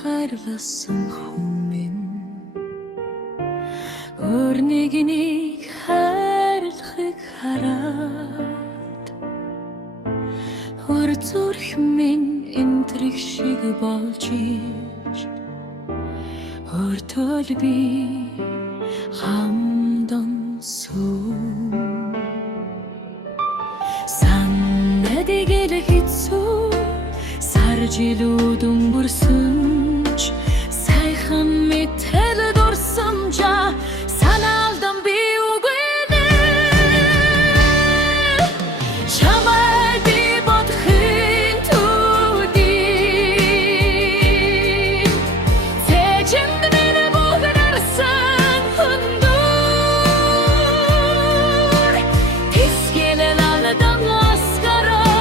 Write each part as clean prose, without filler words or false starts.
хайрласан хүн минь өөр нэгнийг хайрлахыг хараад өөр зүрх минь энтрих шиг болж иж өөртөө би хамдан сум санадигэл хэцүү сар жилүүд өнгөрсөнч сайхан мэтэл дурсамжа санаалдан би үгүй нэ чамайг би бодохын түдий цэжинд минь бүгнарсан хүндүр тискэлэн алдан аскарах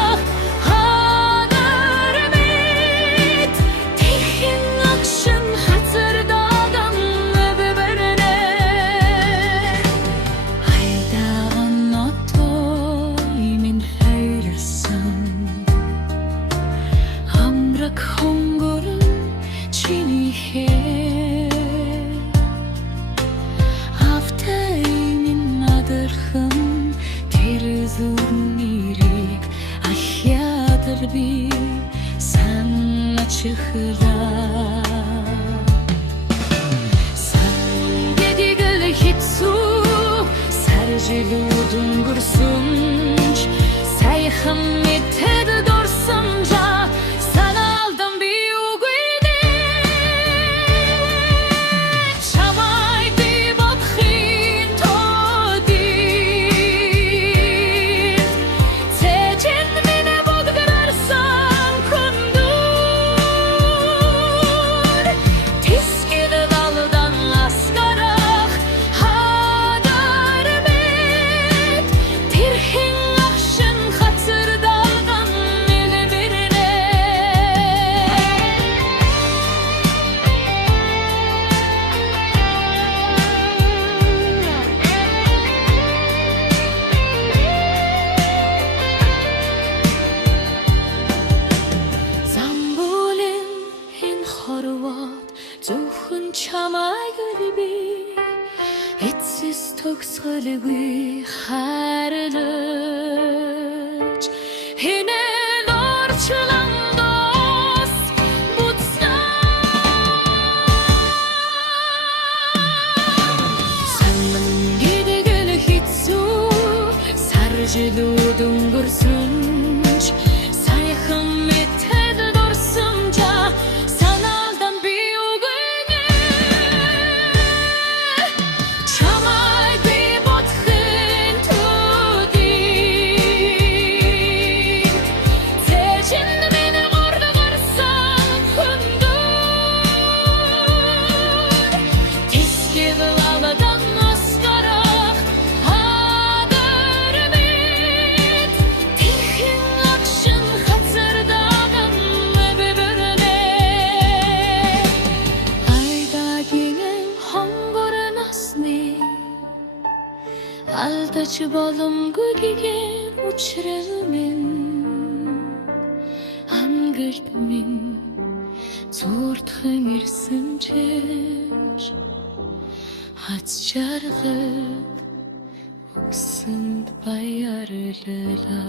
хөнгөрөн чиний хээ автайнын надархан тэр зүрнэрийг ахядар би саначихлаа сангидигэл хэцүү сар жилүүд өнгөрсөнч сайхан мэтэл дурсамжа зөвхөн чамайг л би эцэс төгсгөлгүй хайрлаж хинэн орчлон дос буцаа сангидигэл хэцүү сар жилүүд өнгөрсөнч сайхан мэтэл дурсамжа алдаж боломгүй гэгэн учрал минь амгэлт минь зурдхан ирсэн чиш хац жаргал өгсөнд баярлалаа